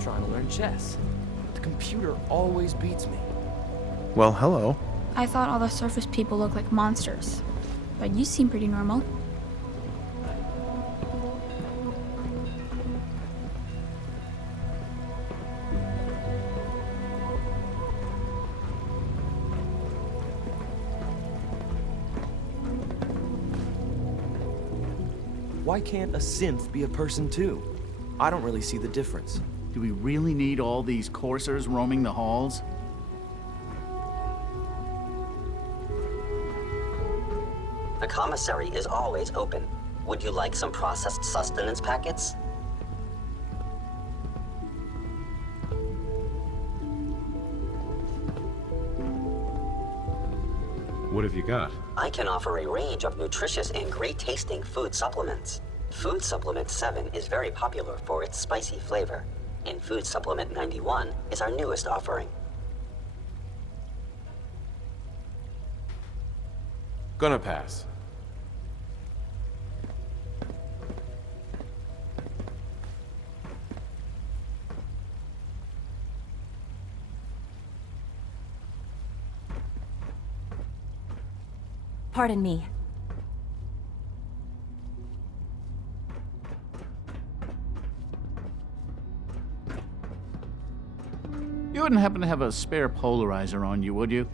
trying to learn chess. The computer always beats me. Well, hello. I thought all the surface people looked like monsters, but you seem pretty normal. Why can't a synth be a person too? I don't really see the difference. Do we really need all these coursers roaming the halls? The commissary is always open. Would you like some processed sustenance packets? What have you got? I can offer a range of nutritious and great-tasting food supplements. Food Supplement 7 is very popular for its spicy flavor, and Food Supplement 91 is our newest offering. Gonna pass. Pardon me. You wouldn't happen to have a spare polarizer on you, would you?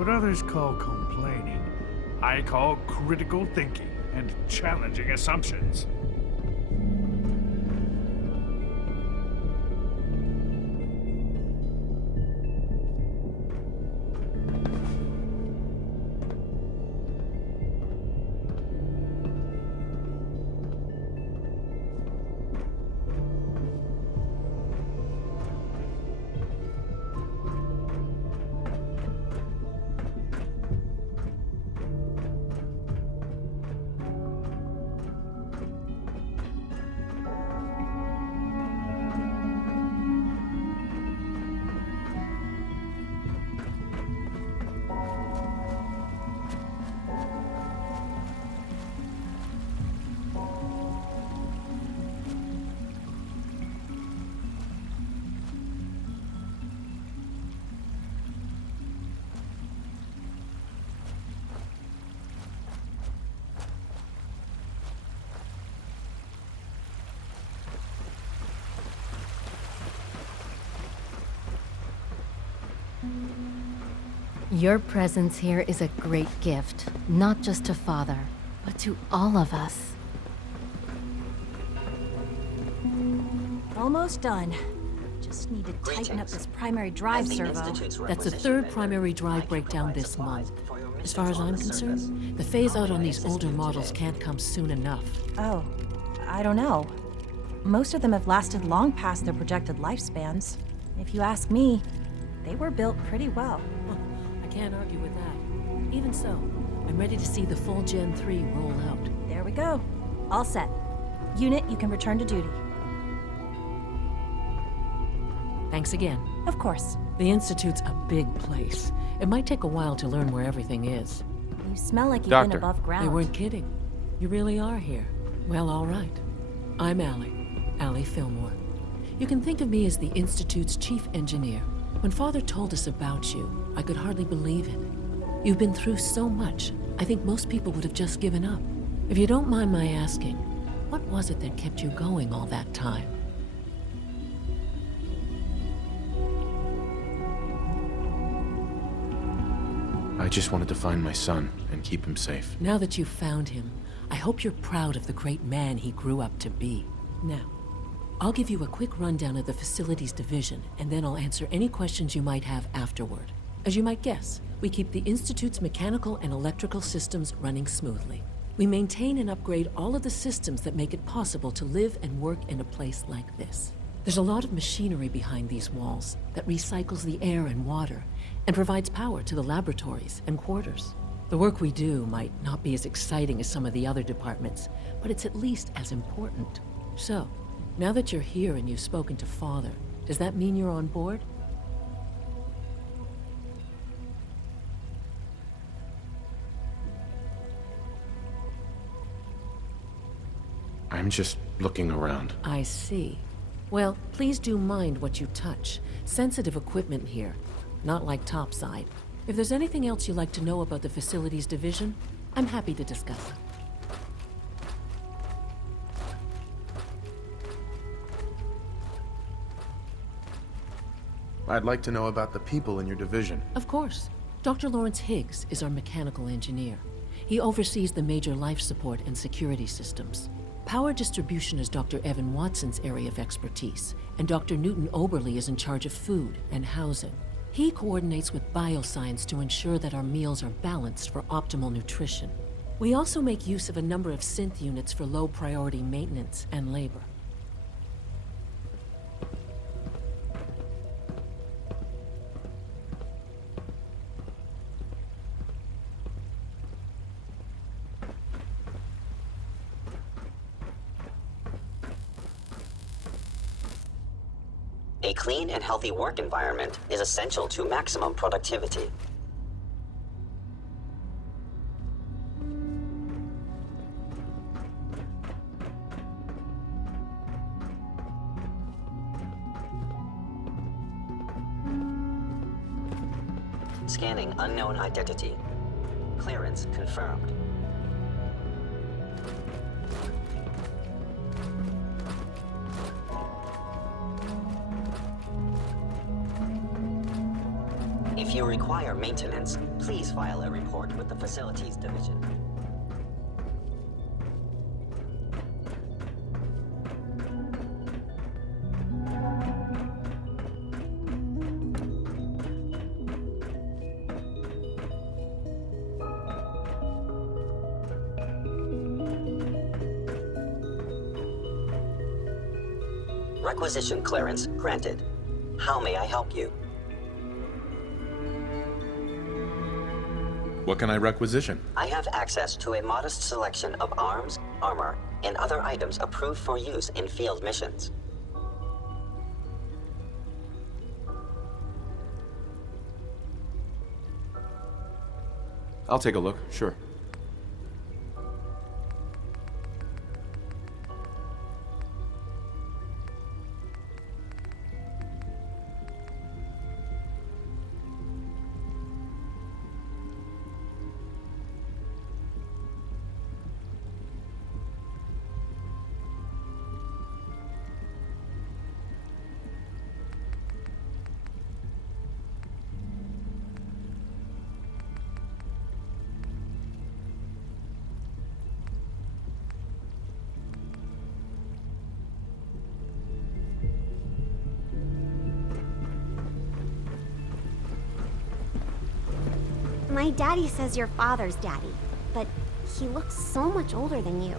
What others call complaining, I call critical thinking and challenging assumptions. Your presence here is a great gift, not just to Father, but to all of us. Almost done. Just need to tighten up this primary drive servo. That's the third primary drive breakdown this month. As far as I'm concerned, the phase-out on these older models can't come soon enough. Oh, I don't know. Most of them have lasted long past their projected lifespans. If you ask me, they were built pretty well. I can't argue with that. Even so, I'm ready to see the full Gen 3 roll out. There we go. All set. Unit, you can return to duty. Thanks again. Of course. The Institute's a big place. It might take a while to learn where everything is. You smell like you've Doctor. been above ground. They weren't kidding. You really are here. Well, all right. I'm Allie Fillmore. You can think of me as the Institute's chief engineer. When Father told us about you, I could hardly believe it. You've been through so much, I think most people would have just given up. If you don't mind my asking, what was it that kept you going all that time? I just wanted to find my son and keep him safe. Now that you've found him, I hope you're proud of the great man he grew up to be. Now, I'll give you a quick rundown of the Facilities Division, and then I'll answer any questions you might have afterward. As you might guess, we keep the Institute's mechanical and electrical systems running smoothly. We maintain and upgrade all of the systems that make it possible to live and work in a place like this. There's a lot of machinery behind these walls that recycles the air and water and provides power to the laboratories and quarters. The work we do might not be as exciting as some of the other departments, but it's at least as important. So, now that you're here and you've spoken to Father, does that mean you're on board? I'm just looking around. I see. Well, please do mind what you touch. Sensitive equipment here, not like topside. If there's anything else you'd like to know about the Facilities Division, I'm happy to discuss it. I'd like to know about the people in your division. Of course. Dr. Lawrence Higgs is our mechanical engineer. He oversees the major life support and security systems. Power distribution is Dr. Evan Watson's area of expertise, and Dr. Newton Oberly is in charge of food and housing. He coordinates with bioscience to ensure that our meals are balanced for optimal nutrition. We also make use of a number of synth units for low-priority maintenance and labor. A clean and healthy work environment is essential to maximum productivity. Scanning unknown identity. Clearance confirmed. If you require maintenance, please file a report with the Facilities Division. Requisition clearance granted. How may I help you? What can I requisition? I have access to a modest selection of arms, armor, and other items approved for use in field missions. I'll take a look, sure. My daddy says your father's daddy, but he looks so much older than you.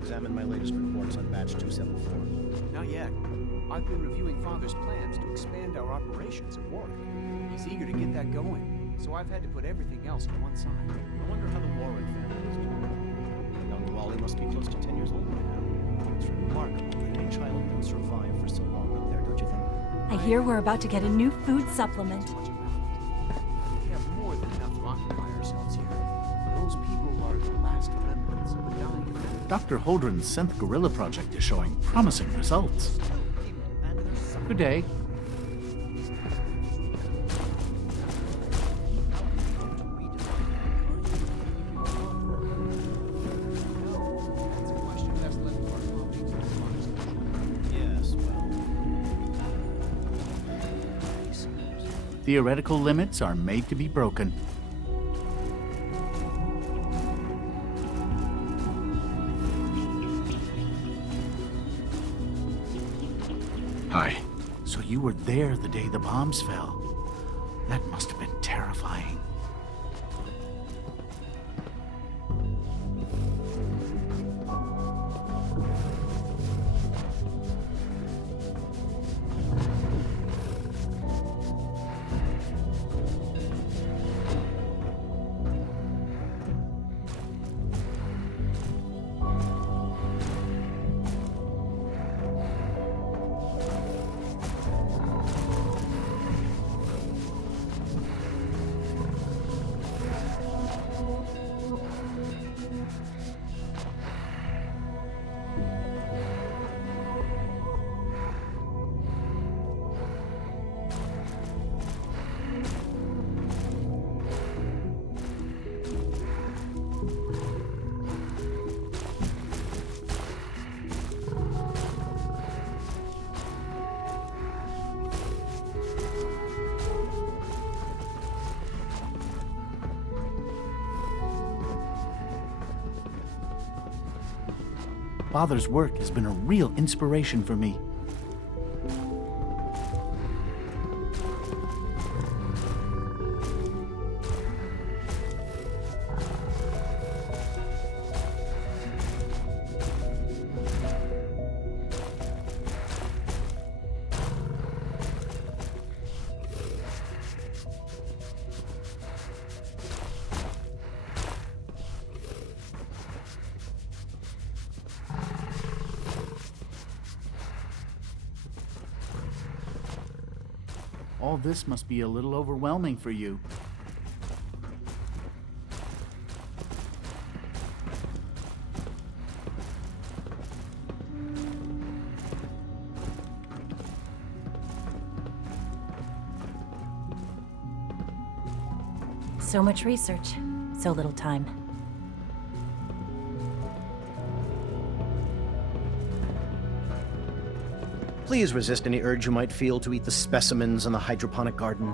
examined my latest reports on batch 274? Not yet. I've been reviewing Father's plans to expand our operations at work. He's eager to get that going, so I've had to put everything else to one side. I wonder how the Warren family is doing. Young Wally must be close to 10 years old by now. It's remarkable that any child can survive for so long up there, don't you think? I hear we're about to get a new food supplement. We have more than enough to occupy ourselves here. Those people are the last remnants of a dying humanity. Dr. Holdren's synth gorilla project is showing promising results. Good day. Theoretical limits are made to be broken. Hi. So you were there the day the bombs fell. That must have been terrifying. Father's work has been a real inspiration for me. All this must be a little overwhelming for you. So much research, so little time. Please resist any urge you might feel to eat the specimens in the hydroponic garden.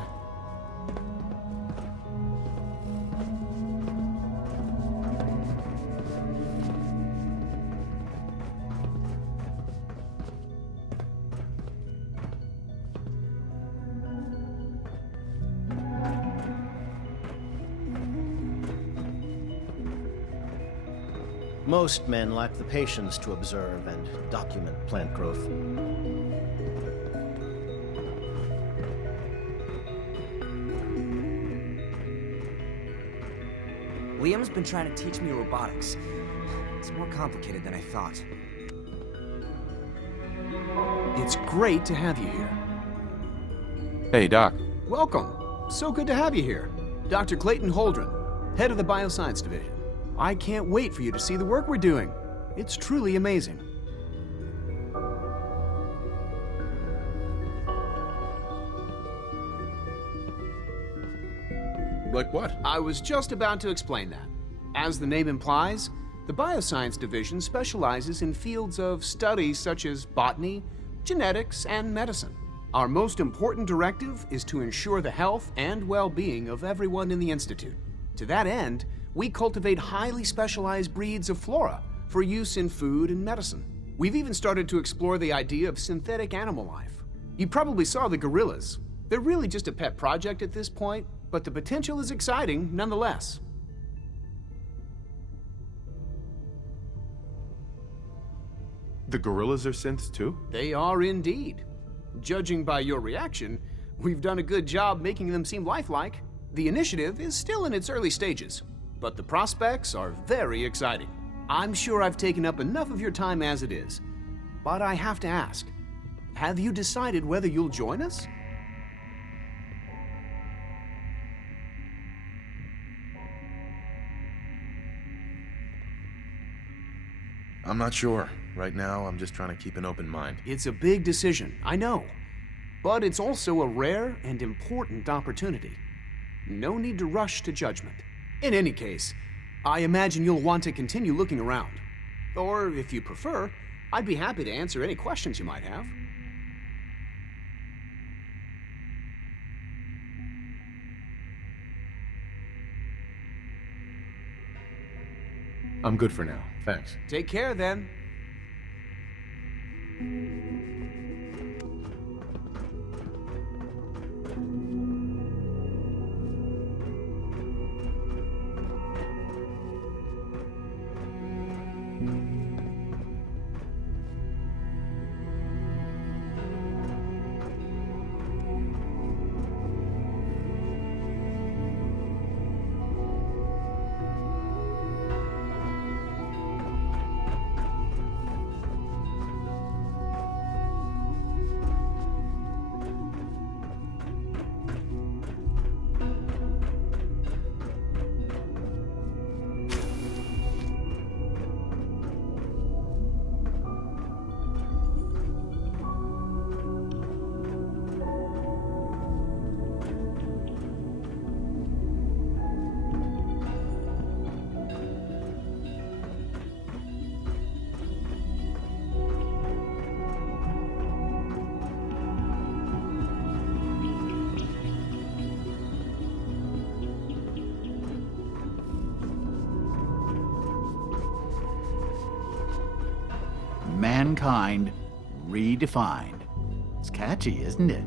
Most men lack the patience to observe and document plant growth. Liam's been trying to teach me robotics. It's more complicated than I thought. It's great to have you here. Hey, Doc. Welcome. So good to have you here. Dr. Clayton Holdren, head of the Bioscience Division. I can't wait for you to see the work we're doing. It's truly amazing. Like what? I was just about to explain that. As the name implies, the Bioscience Division specializes in fields of study such as botany, genetics, and medicine. Our most important directive is to ensure the health and well-being of everyone in the Institute. To that end, we cultivate highly specialized breeds of flora for use in food and medicine. We've even started to explore the idea of synthetic animal life. You probably saw the gorillas. They're really just a pet project at this point, but the potential is exciting nonetheless. The gorillas are synths too? They are indeed. Judging by your reaction, we've done a good job making them seem lifelike. The initiative is still in its early stages, but the prospects are very exciting. I'm sure I've taken up enough of your time as it is, but I have to ask, have you decided whether you'll join us? I'm not sure. Right now, I'm just trying to keep an open mind. It's a big decision, I know, but it's also a rare and important opportunity. No need to rush to judgment. In any case, I imagine you'll want to continue looking around. Or, if you prefer, I'd be happy to answer any questions you might have. I'm good for now. Thanks. Take care, then. Mankind redefined. It's catchy, isn't it?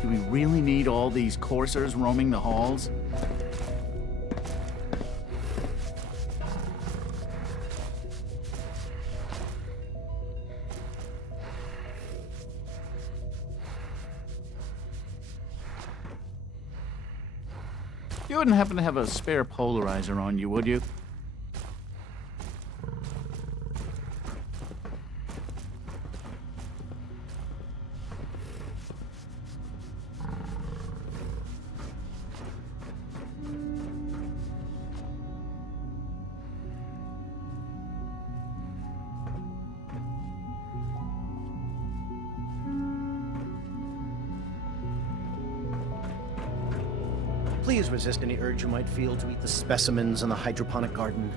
Do we really need all these coursers roaming the halls? You wouldn't happen to have a spare polarizer on you, would you? Please resist any urge you might feel to eat the specimens in the hydroponic garden.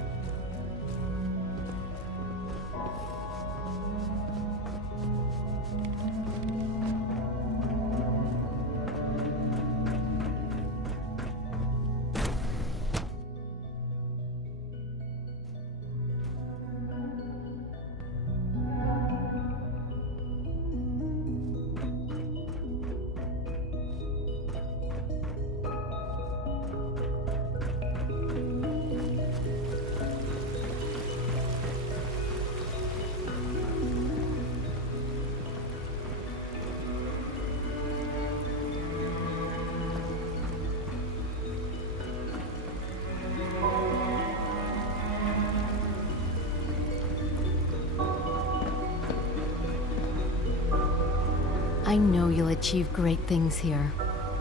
I know you'll achieve great things here.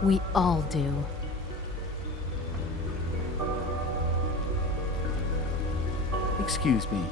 We all do. Excuse me.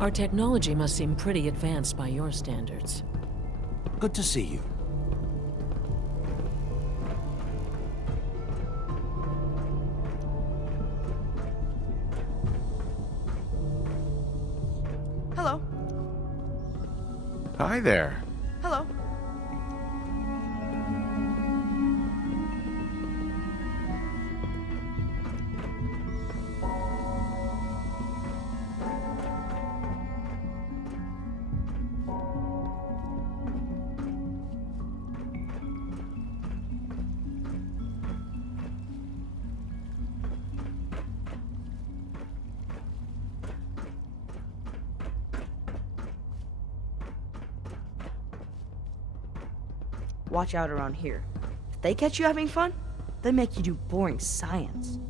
Our technology must seem pretty advanced by your standards. Good to see you. Hello. Hi there. Hello. Watch out around here. If they catch you having fun, they make you do boring science.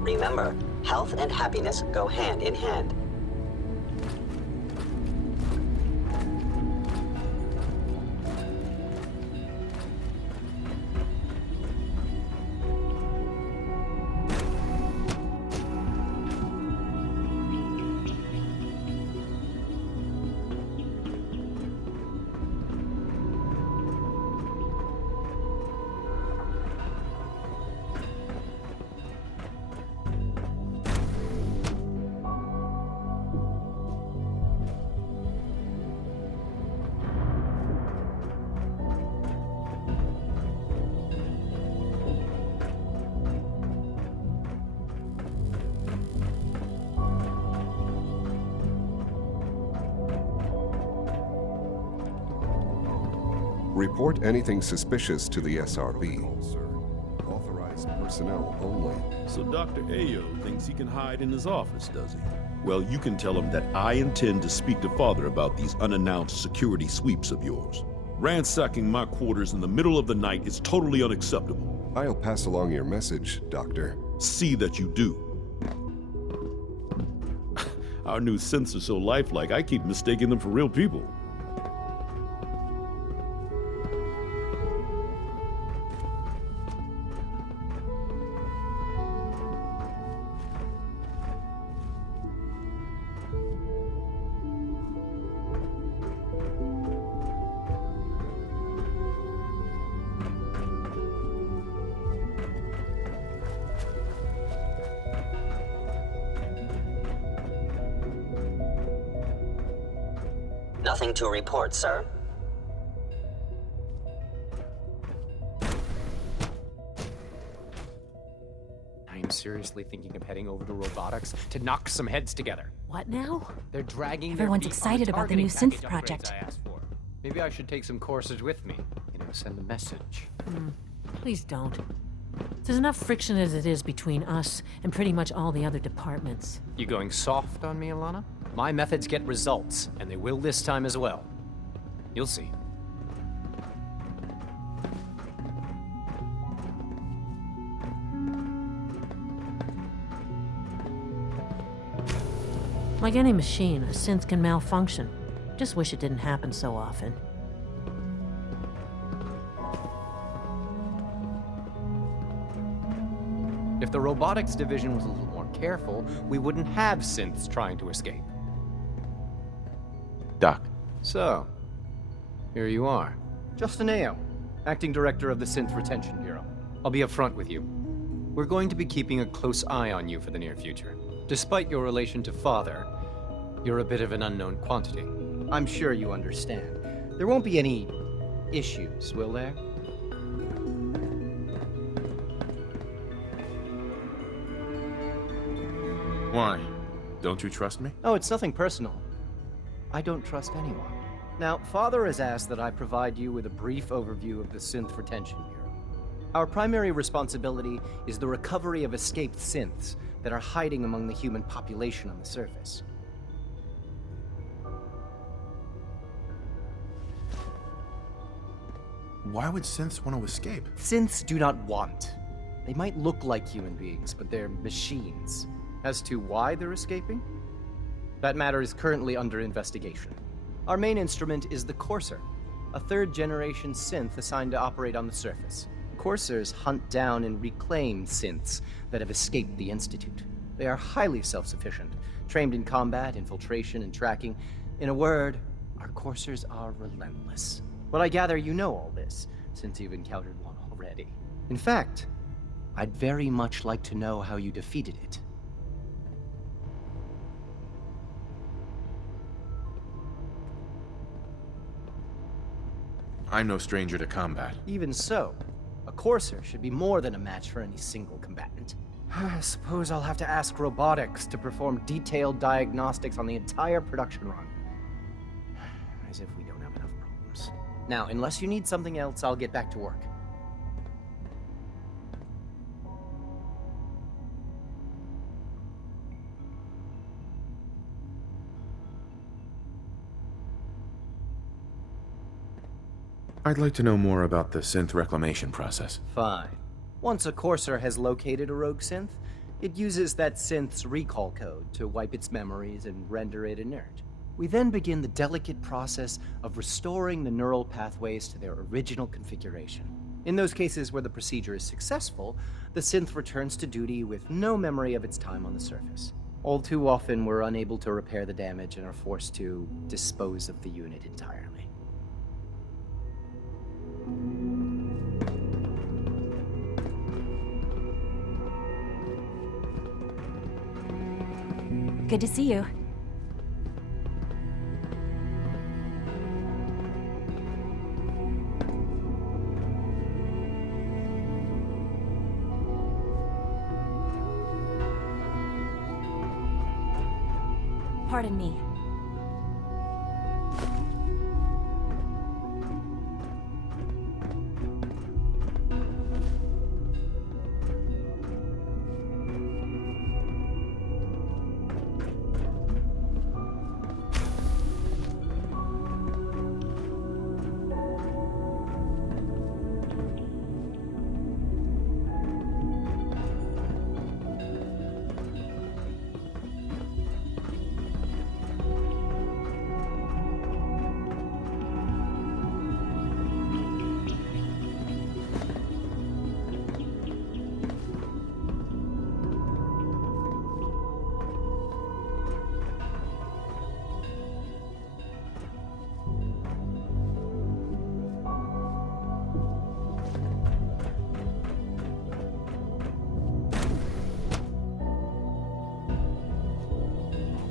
Remember, health and happiness go hand in hand. Report anything suspicious to the SRB. Authorized personnel only. So Dr. Ayo thinks he can hide in his office, does he? Well, you can tell him that I intend to speak to Father about these unannounced security sweeps of yours. Ransacking my quarters in the middle of the night is totally unacceptable. I'll pass along your message, Doctor. See that you do. Our new synths are so lifelike, I keep mistaking them for real people. Nothing to report, sir. I am seriously thinking of heading over to robotics to knock some heads together. What now? They're dragging Everyone's their feet excited on about the new targeting synth package project. upgrades I asked for. Maybe I should take some courses with me. Send a message. Please don't. There's enough friction as it is between us and pretty much all the other departments. You going soft on me, Alana? My methods get results, and they will this time as well. You'll see. Like any machine, a synth can malfunction. Just wish it didn't happen so often. If the robotics division was a little more careful, we wouldn't have synths trying to escape. Doc. So, here you are. Justin Ayo, acting director of the Synth Retention Bureau. I'll be upfront with you. We're going to be keeping a close eye on you for the near future. Despite your relation to Father, you're a bit of an unknown quantity. I'm sure you understand. There won't be any issues, will there? Why? Don't you trust me? Oh, it's nothing personal. I don't trust anyone. Now, Father has asked that I provide you with a brief overview of the Synth Retention Bureau. Our primary responsibility is the recovery of escaped synths that are hiding among the human population on the surface. Why would synths want to escape? Synths do not want. They might look like human beings, but they're machines. As to why they're escaping? That matter is currently under investigation. Our main instrument is the Courser, a third-generation synth assigned to operate on the surface. Coursers hunt down and reclaim synths that have escaped the Institute. They are highly self-sufficient, trained in combat, infiltration, and tracking. In a word, our Coursers are relentless. But I gather you know all this, since you've encountered one already. In fact, I'd very much like to know how you defeated it. I'm no stranger to combat. Even so, a Courser should be more than a match for any single combatant. I suppose I'll have to ask robotics to perform detailed diagnostics on the entire production run. As if we don't have enough problems. Now, unless you need something else, I'll get back to work. I'd like to know more about the synth reclamation process. Fine. Once a Courser has located a rogue synth, it uses that synth's recall code to wipe its memories and render it inert. We then begin the delicate process of restoring the neural pathways to their original configuration. In those cases where the procedure is successful, the synth returns to duty with no memory of its time on the surface. All too often, we're unable to repair the damage and are forced to dispose of the unit entirely. Good to see you. Pardon me.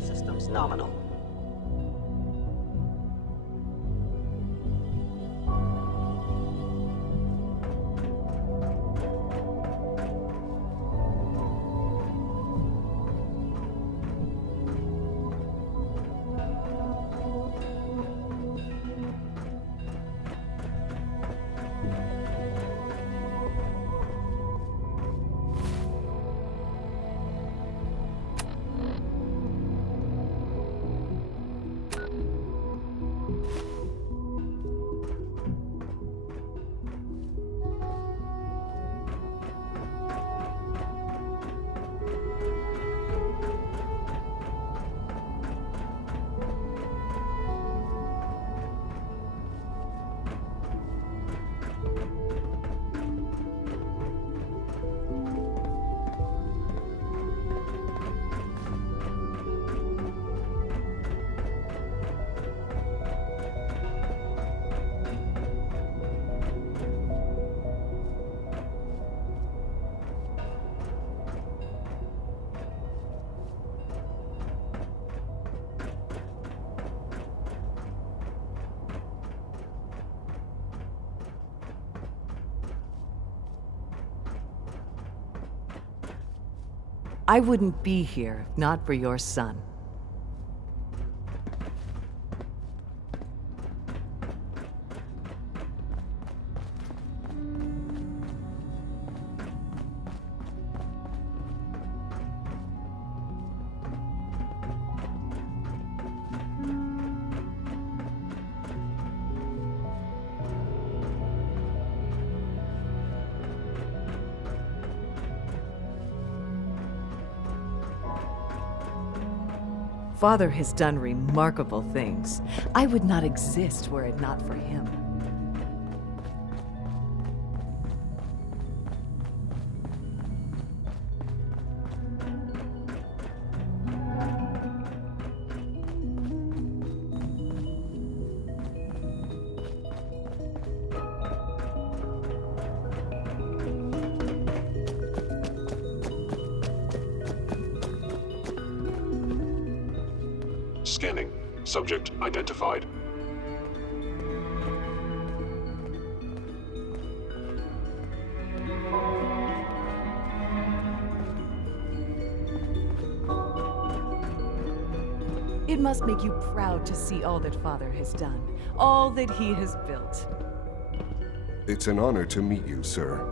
Systems nominal. I wouldn't be here if not for your son. Father has done remarkable things. I would not exist were it not for him. Scanning. Subject identified. It must make you proud to see all that Father has done, all that he has built. It's an honor to meet you, sir.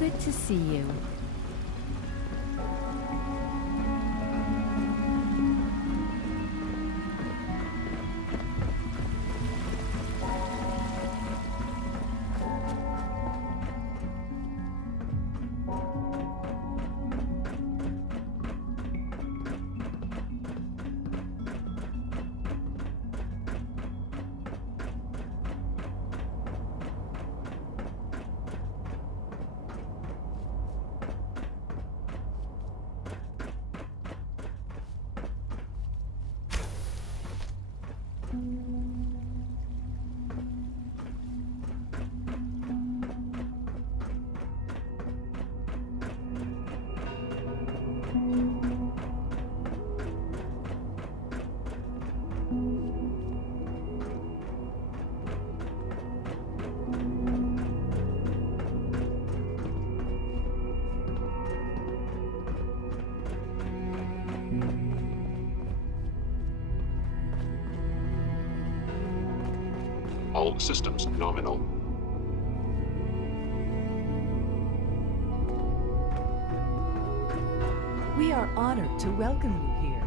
Good to see you. All systems nominal. We are honored to welcome you here.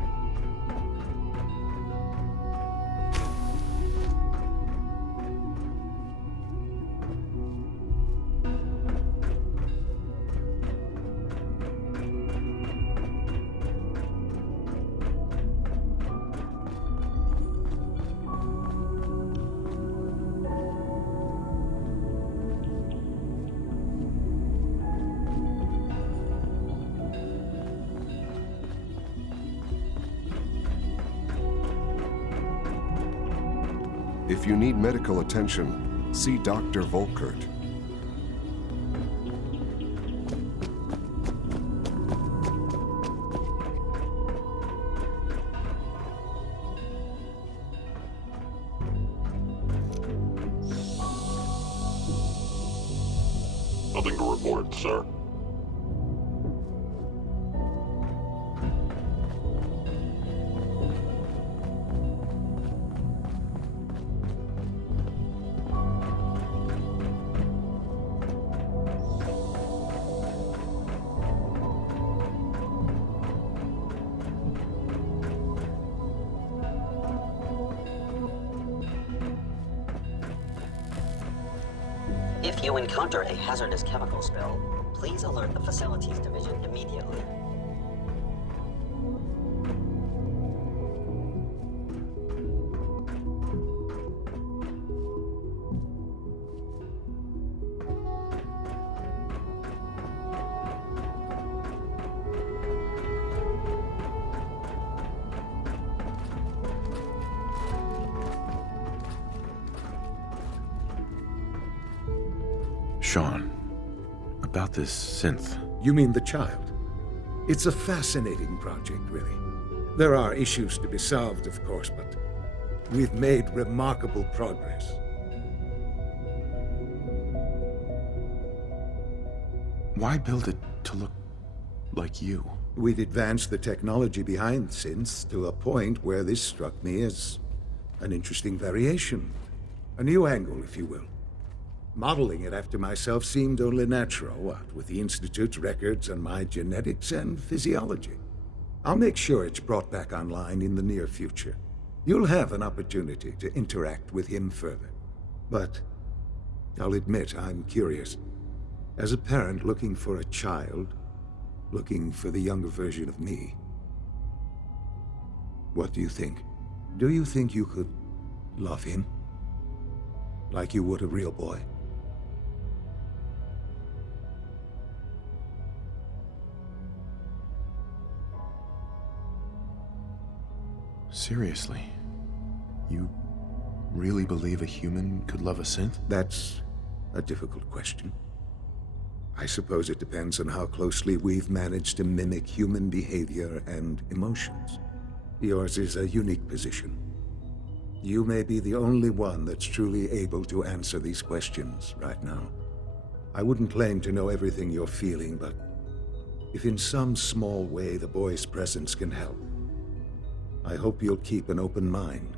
If you need medical attention, see Dr. Volkert. Nothing to report, sir. If you encounter a hazardous chemical spill, please alert the Facilities Division immediately. Sean, about this synth. You mean the child? It's a fascinating project, really. There are issues to be solved, of course, but we've made remarkable progress. Why build it to look like you? We'd advanced the technology behind synths to a point where this struck me as an interesting variation. A new angle, if you will. Modeling it after myself seemed only natural, what with the Institute's records and my genetics and physiology. I'll make sure it's brought back online in the near future. You'll have an opportunity to interact with him further. But I'll admit I'm curious. As a parent looking for a child, looking for the younger version of me, what do you think? Do you think you could love him? Like you would a real boy? Seriously? You really believe a human could love a synth? That's a difficult question. I suppose it depends on how closely we've managed to mimic human behavior and emotions. Yours is a unique position. You may be the only one that's truly able to answer these questions right now. I wouldn't claim to know everything you're feeling, but if in some small way the boy's presence can help, I hope you'll keep an open mind